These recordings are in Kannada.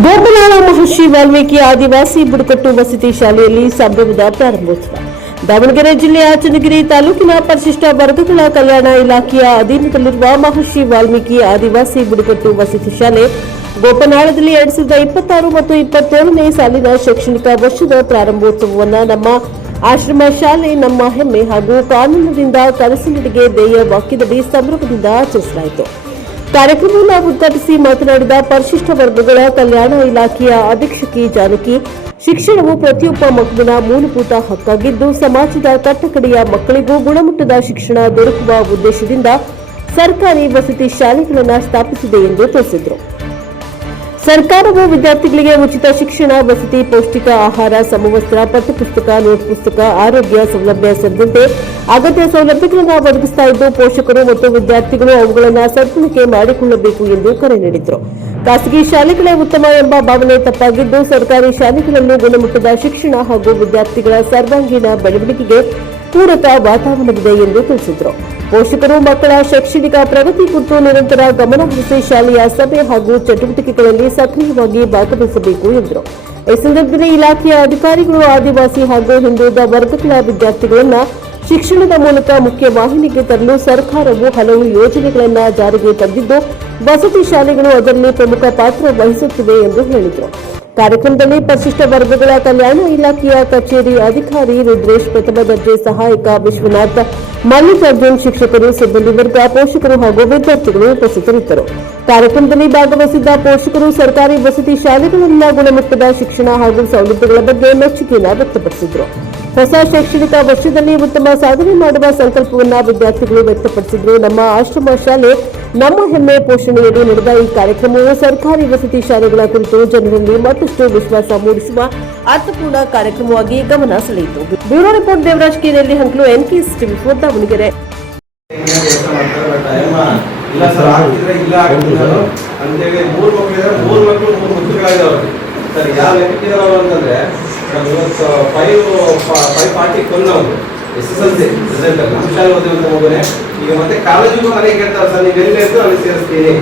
ಗೋಪನಾಳ ಮಹರ್ಷಿ ವಾಲ್ಮೀಕಿ ಆದಿವಾಸಿ ಬುಡಕಟ್ಟು ವಸತಿ ಶಾಲೆಯಲ್ಲಿ ಸಂಭ್ರಮದ ಪ್ರಾರಂಭೋತ್ಸವ. ದಾವಣಗೆರೆ ಜಿಲ್ಲೆಯ ಚನ್ನಗಿರಿ ತಾಲೂಕಿನ ಪರಿಶಿಷ್ಟ ವರ್ಗಗಳ ಕಲ್ಯಾಣ ಇಲಾಖೆಯ ಅಧೀನದಲ್ಲಿರುವ ಮಹರ್ಷಿ ವಾಲ್ಮೀಕಿ ಆದಿವಾಸಿ ಬುಡಕಟ್ಟು ವಸತಿ ಶಾಲೆ ಗೋಪನಾಳದಲ್ಲಿ 2026 ಮತ್ತು 27ನೇ ಸಾಲಿನ ಶೈಕ್ಷಣಿಕ ವರ್ಷದ ಪ್ರಾರಂಭೋತ್ಸವವನ್ನು ನಮ್ಮ ಆಶ್ರಮ ಶಾಲೆ ನಮ್ಮ ಹೆಮ್ಮೆ ಹಾಗೂ ಕಾನೂನಿನಿಂದ ಕನಸಿನಡೆಗೆ ಧ್ಯೇಯ ವಾಕ್ಯದಡಿ ಸಂಭ್ರಮದಿಂದ ಆಚರಿಸಲಾಯಿತು. ಕಾರ್ಯಕ್ರಮವನ್ನು ಉದ್ಘಾಟಿಸಿ ಮಾತನಾಡಿದ ಪರಿಶಿಷ್ಟ ವರ್ಗಗಳ ಕಲ್ಯಾಣ ಇಲಾಖೆಯ ಅಧೀಕ್ಷಕಿ ಜಾನಕಿ, ಶಿಕ್ಷಣವು ಪ್ರತಿಯೊಬ್ಬ ಮಗುವಿನ ಮೂಲಭೂತ ಹಕ್ಕಾಗಿದ್ದು ಸಮಾಜದ ಕಟ್ಟಕಡೆಯ ಮಕ್ಕಳಿಗೂ ಗುಣಮಟ್ಟದ ಶಿಕ್ಷಣ ದೊರಕುವ ಉದ್ದೇಶದಿಂದ ಸರ್ಕಾರಿ ವಸತಿ ಶಾಲೆಗಳನ್ನು ಸ್ಥಾಪಿಸಿದೆ ಎಂದು ತಿಳಿಸಿದರು. ಸರ್ಕಾರವು ವಿದ್ಯಾರ್ಥಿಗಳಿಗೆ ಉಚಿತ ಶಿಕ್ಷಣ, ವಸತಿ, ಪೌಷ್ಟಿಕ ಆಹಾರ, ಸಮವಸ್ತ್ರ, ಪಠ್ಯಪುಸ್ತಕ, ನೋಟ್ ಪುಸ್ತಕ, ಆರೋಗ್ಯ ಸೌಲಭ್ಯ ಸೇರಿದಂತೆ ಅಗತ್ಯ ಸೌಲಭ್ಯಗಳನ್ನು ಒದಗಿಸುತ್ತಾ ಇದ್ದು ಪೋಷಕರು ಮತ್ತು ವಿದ್ಯಾರ್ಥಿಗಳು ಅವುಗಳನ್ನು ಸದ್ಬಳಕೆ ಮಾಡಿಕೊಳ್ಳಬೇಕು ಎಂದು ಕರೆ ನೀಡಿದರು. ಖಾಸಗಿ ಶಾಲೆಗಳೇ ಉತ್ತಮ ಎಂಬ ಭಾವನೆ ತಪ್ಪಾಗಿದ್ದು ಸರ್ಕಾರಿ ಶಾಲೆಗಳನ್ನು ಗುಣಮಟ್ಟದ ಶಿಕ್ಷಣ ಹಾಗೂ ವಿದ್ಯಾರ್ಥಿಗಳ ಸರ್ವಾಂಗೀಣ ಬೆಳವಣಿಗೆಗೆ ಪೂರಕ ವಾತಾವರಣವಿದೆ ಎಂದು ತಿಳಿಸಿದರು. ಪೋಷಕರು ಮಕ್ಕಳ ಶೈಕ್ಷಣಿಕ ಪ್ರಗತಿ ಕುರಿತು ನಿರಂತರ ಗಮನ ಹರಿಸಿ ಶಾಲೆಯ ಸಭೆ ಹಾಗೂ ಚಟುವಟಿಕೆಗಳಲ್ಲಿ ಸಕ್ರಿಯವಾಗಿ ಭಾಗವಹಿಸಬೇಕು ಎಂದರು. ಈ ಸಂದರ್ಭದಲ್ಲಿ ಇಲಾಖೆಯ ಅಧಿಕಾರಿಗಳು ಆದಿವಾಸಿ ಹಾಗೂ ಹಿಂದುಳಿದ ವರ್ಗಗಳ ವಿದ್ಯಾರ್ಥಿಗಳನ್ನು ಶಿಕ್ಷಣದ ಮೂಲಕ ಮುಖ್ಯ ವಾಹಿನಿಗೆ ತರಲು ಸರ್ಕಾರವು ಹಲವು ಯೋಜನೆಗಳನ್ನು ಜಾರಿಗೆ ತಂದಿದ್ದು ವಸತಿ ಶಾಲೆಗಳು ಅದರಲ್ಲಿ ಪ್ರಮುಖ ಪಾತ್ರ ವಹಿಸುತ್ತಿವೆ ಎಂದು ಹೇಳಿದರು. ಕಾರ್ಯಕ್ರಮದಲ್ಲಿ ಪರಿಶಿಷ್ಟ ವರ್ಗಗಳ ಕಲ್ಯಾಣ ಇಲಾಖೆಯ ಕಚೇರಿ ಅಧಿಕಾರಿ ರುದ್ರೇಶ್, ಪ್ರಥಮ ದರ್ಜೆ ಸಹಾಯಕ ವಿಶ್ವನಾಥ್, ಮಲ್ಲಿಕಾರ್ಜುನ್, ಶಿಕ್ಷಕರು, ಸಿಬ್ಬಂದಿ ವರ್ಗ, ಪೋಷಕರು ಹಾಗೂ ವಿದ್ಯಾರ್ಥಿಗಳು ಉಪಸ್ಥಿತರಿದ್ದರು. ಕಾರ್ಯಕ್ರಮದಲ್ಲಿ ಭಾಗವಹಿಸಿದ್ದ ಪೋಷಕರು ಸರ್ಕಾರಿ ವಸತಿ ಶಾಲೆಗಳಲ್ಲಿನ ಗುಣಮಟ್ಟದ ಶಿಕ್ಷಣ ಹಾಗೂ ಸೌಲಭ್ಯಗಳ ಬಗ್ಗೆ ಮೆಚ್ಚುಗೆಯನ್ನು ವ್ಯಕ್ತಪಡಿಸಿದರು. ಹೊಸ ಶೈಕ್ಷಣಿಕ ವರ್ಷದಲ್ಲಿ ಉತ್ತಮ ಸಾಧನೆ ಮಾಡುವ ಸಂಕಲ್ಪವನ್ನು ವಿದ್ಯಾರ್ಥಿಗಳು ವ್ಯಕ್ತಪಡಿಸಿದರು. ನಮ್ಮ ಆಶ್ರಮ ಶಾಲೆ ನಮ್ಮ ಹೆಮ್ಮೆ ಪೋಷಣೆಯಡಿ ನಡೆದ ಈ ಕಾರ್ಯಕ್ರಮವು ಸರ್ಕಾರಿ ವಸತಿ ಶಾಲೆಗಳ ಕುರಿತು ಜನರಲ್ಲಿ ಮತ್ತಷ್ಟು ವಿಶ್ವಾಸ ಮೂಡಿಸುವ ಅರ್ಥಪೂರ್ಣ ಕಾರ್ಯಕ್ರಮವಾಗಿ ಗಮನ ಸೆಳೆಯಿತು. Bureau report Devaraj K. Hanklu, NKS TV 4 Davanagere. SSLC result ನಮ್ಮ ಶಾಲೆ ಓದಿರುವಂತ ಮಗುನೇ ಈಗ ಮತ್ತೆ ಕಾಲೇಜಿಗೂ ನನಗೆ ಕೇಳ್ತಾರೆ, ಸರ್ ನೀವು ಎಲ್ಲಿ ಇದ್ದು ಅಲ್ಲಿ ಸೇರಿಸ್ತೀನಿ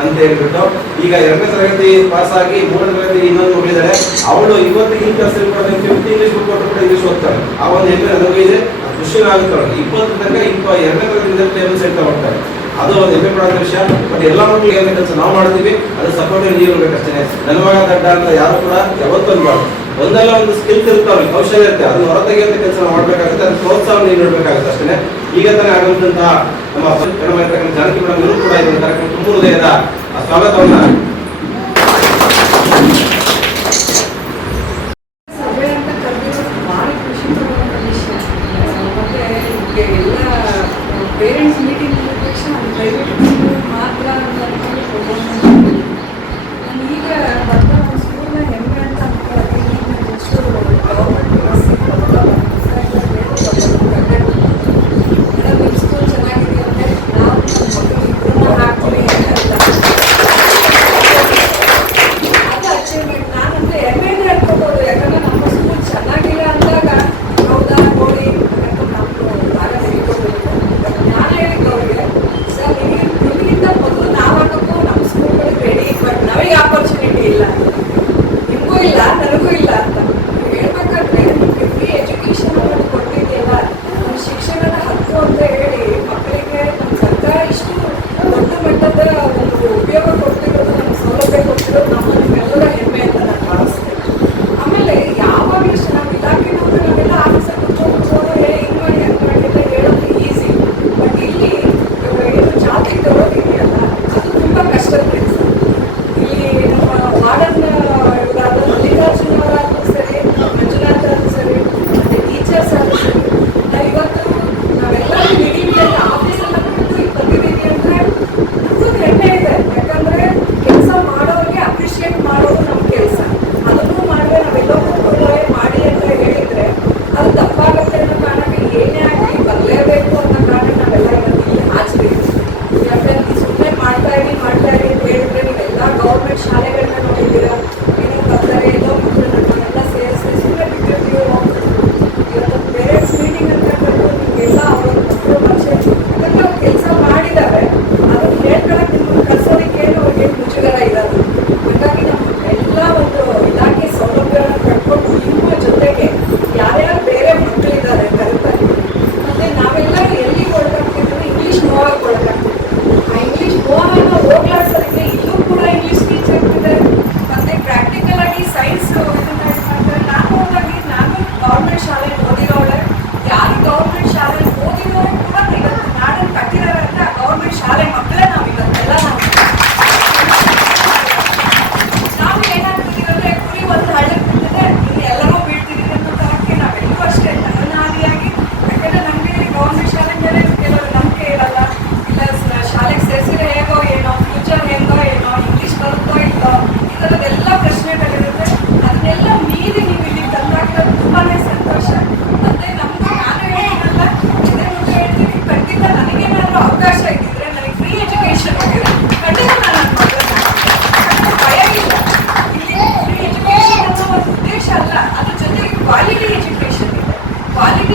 ಅಂತ ಹೇಳ್ಬಿಟ್ಟು ಈಗ 2ನೇ ತರಗತಿ ಪಾಸ್ ಆಗಿ 3ನೇ ತರಗತಿ ಇನ್ನೊಂದು ಮಗಳಿದ್ದಾರೆ. ಅವಳು ಇವತ್ತು ಈ ಕ್ಲಾಸ್ ಇಂಗ್ಲಿಷ್ ಬುಕ್ ಕೊಟ್ಟರು ಕೂಡ ಇಂಗ್ಲಿಷ್ ಓದ್ತಾರೆ. ಆ ಒಂದು ಹೆಮ್ಮೆ ನನಗೂ ಇದೆ, ಖುಷಿನೂ ಆಗುತ್ತೆ. 20 ತನಕ 2ನೇ ತರಗತಿ ರಿಸಲ್ಟ್ ಟೇಬಲ್ ಸೆಟ್ ಹೋಗ್ತಾರೆ. ಅದು ಒಂದು ಹೆಮ್ಮೆ ಪಡೋಂಥ ವಿಷಯ. ಬಟ್ ಎಲ್ಲ ಮಕ್ಕಳಿಗೆ ಏನೇ ಕೆಲಸ ನಾವು ಮಾಡ್ತೀವಿ ಅದು ಸಪೋರ್ಟಿವ್ ನೀವು ಇರ್ಬೇಕಷ್ಟೇ. ನನ್ನ ಮಗ ದಡ್ಡ ಅಂತ ಯಾರು ಕೂಡ ಯಾವತ್ತೂ ಅನ್ಬಾರ್ದು. ಒಂದಲ್ಲ ಒಂದು ಸ್ಕಿಲ್ಸ್ ಇರ್ತಾವೆ, ಕೌಶಲ್ಯ ಇರುತ್ತೆ, ಅದನ್ನ ಹೊರತೆಗೆಯುವಂತ ಕೆಲಸ ಮಾಡ್ಬೇಕಾಗುತ್ತೆ. ಅದನ್ನ ಪ್ರೋತ್ಸಾಹ ನೀವು ನೀಡಬೇಕಾಗುತ್ತೆ ಅಷ್ಟೇ. ಈಗ ತಾನೇ ಆಗುವಂತಹ ನಮ್ಮ ಜಾನಕಿ ಮೇಡಮ್ ಇವರು ಕೂಡ ಇದೊಂದು ಕಾರ್ಯಕ್ರಮ ತುಂಬ ಹೃದಯದ ಸ್ವಾಗತವನ್ನ ಪೇರೆಂಟ್ಸ್ ಮೀಟಿಂಗ್ ತಕ್ಷಣ ಪ್ರೈವೇಟ್ ಮಾತ್ರ ಈಗ ಬರ್ತಾ ಸ್ಕೂಲ್ನ ಹೆಮ್ಮೆ ಅಂತ ಎಷ್ಟು ಗೌರ್ಮೆಂಟ್ ಸ್ಕೂಲ್ ಚೆನ್ನಾಗಿದೆ ಅಂದರೆ ನಾವು ಮಕ್ಕಳು ಹಾಕ್ತೀವಿ ಅಂತ ಅದು ಅಚೀವ್ಮೆಂಟ್. ನಾನಂದ್ರೆ ಹೆಮ್ಮೆಯಿಂದ ಹೇಳ್ಕೊಬೋದು, ಯಾಕಂದ್ರೆ ನಮ್ಮ ಸ್ಕೂಲ್ ಚೆನ್ನಾಗಿಲ್ಲ ಅಂದಾಗ ಹೌದಾ ನೋಡಿ ನಾನು ಹೇಳಿದ್ದು ಅವ್ರಿಗೆ, ಸರ್ ನಿಮಗಿಂತ ಮೊದಲು ನಾವಾಗಕ್ಕೂ ನಮ್ಮ ಸ್ಕೂಲ್ಗಳಿಗೆ ರೆಡಿ, ಬಟ್ ನಮಗೆ ಆಪರ್ಚುನಿಟಿ ಇಲ್ಲ, ನಿಮಗೂ ಇಲ್ಲ ನನಗೂ ಇಲ್ಲ ಅಂತ ಹೇಳ್ಬೇಕಾದ್ರೆ ನಿಮಗೆ ಫ್ರೀ ಎಜುಕೇಶನ್ ಅನ್ನೋದು ಕೊಟ್ಟಿದೆಯಲ್ಲ, ನಮ್ಮ ಶಿಕ್ಷಣದ ಹಕ್ಕು ಅಂತ ಹೇಳಿ ಮಕ್ಕಳಿಗೆ ನಮ್ಮ ಸರ್ಕಾರ ಇಷ್ಟು ದೊಡ್ಡ ಮಟ್ಟದ ಒಂದು ಉಪಯೋಗ ಕೊಡ್ತಿರೋದು, ನಮ್ಮ ಸೌಲಭ್ಯ ಕೊಡ್ತಿರೋದು ನಮ್ಮೆಲ್ಲರ ಹೆಮ್ಮೆ ಅಂತ ನಾನು ಭಾವಿಸ್ತೇನೆ. ಆಮೇಲೆ ಯಾವಾಗಲೂ ನಮ್ಮ ಇಲಾಖೆನವರು ನಾವೆಲ್ಲ ಆಫೀಸರ್ ಕುತ್ಕೊಂಡು ಹಿಂಗೆ ಮಾಡಿ ಹಂಗೆ ಮಾಡಿ ಅಂತ ಹೇಳೋದು ಈಸಿ, ಬಟ್ ಇಲ್ಲಿ ಏನು ಜಾತಿ ತರೋದಿದೆಯಲ್ಲ ಅದು ತುಂಬ ಕಷ್ಟದ ಕೆಲಸ. ಇಲ್ಲಿ ನಮ್ಮ ವಾರ್ಡನ್ ಇವರಾದ ಮಲ್ಲಿಕಾರ್ಜುನ್ ಅವರಾದ್ರೂ ಸರಿ, ಮಂಜುನಾಥ್ ಆದ್ರೂ ಸರಿ, ಮತ್ತು ಟೀಚರ್ಸ್ ಆದ್ರೂ ಸರಿ, ಇವತ್ತು ನಾವೆಲ್ಲರೂ ನಿರೀಕ್ಷೆಯಲ್ಲಿ ಆಫೀಸೆಲ್ಲ ಬಿಟ್ಟು ಈಗ ಬಂದಿದ್ದೀವಿ ಅಂದರೆ ನಮಗೂ ಹೆಮ್ಮೆ ಇದೆ. ಯಾಕಂದರೆ ಕೆಲಸ ಮಾಡೋರಿಗೆ ಅಪ್ರಿಷಿಯೇಟ್ ಮಾಡೋದು ನಮ್ಮ ಕೆಲಸ. ಅದನ್ನು ಮಾಡಿದ್ರೆ ನಾವೆಲ್ಲರೂ ಮಾಡಿ ಅಂತ ಹೇಳಿದರೆ ಅದು ತಪ್ಪಾಗುತ್ತೆ ಅನ್ನೋ ಕಾರಣಕ್ಕೆ ಏನೇ ಆಗಲಿ ಬರಲೇಬೇಕು ಅನ್ನೋ ಕಾರಣ ನಾವೆಲ್ಲ ಇವತ್ತು ಇಲ್ಲಿ ಹಾಜರಿದ್ದೀವಿ. ಯಾಕಂದ್ರೆ ಸುಮ್ಮನೆ ಮಾಡ್ತಾ ಇರಿ ಅಂತ ಹೇಳಿದ್ರೆ ನೀವೆಲ್ಲ ಗೌರ್ಮೆಂಟ್ ಶಾಲೆಗಳನ್ನ ನೋಡಿದ್ದೀರಾ, ಏನೋ ಬರ್ತಾರೆ ಎಲ್ಲೋ ಮಕ್ಕಳನ್ನ ನಾವೆಲ್ಲ ಸೇರಿಸಿ ಸುಮ್ಮನೆ ಬಿಟ್ಟಿರ್ತೀವಿ ಹೋಗ್ತೀವಿ. ಇವತ್ತು ಪೇರೆಂಟ್ಸ್ ಮೀಟಿಂಗ್ ಅಂತ ಕರೆದು ನಿಮಗೆಲ್ಲ ಅವರ ಮಕ್ಕಳು ಪರಿಚಯ, ಯಾಕಂದ್ರೆ ಅವ್ರು ಕೆಲಸ ಮಾಡಿದ್ದಾರೆ, ಅದನ್ನು ಹೇಳ್ಕೊಳಕ್ಕೆ ನಿಮ್ಮನ್ನು ಕಲಿಸೋದಕ್ಕೆ ಅವ್ರಿಗೆ ಮುಜುಗರ ಇರೋದು. ಹಾಗಾಗಿ ನಮ್ಮ ಎಲ್ಲ ಜೊತೆಗೆ ಕ್ವಾಲಿಟಿ ಎಜುಕೇಶನ್ ಇದೆ. ಕ್ವಾಲಿಟಿ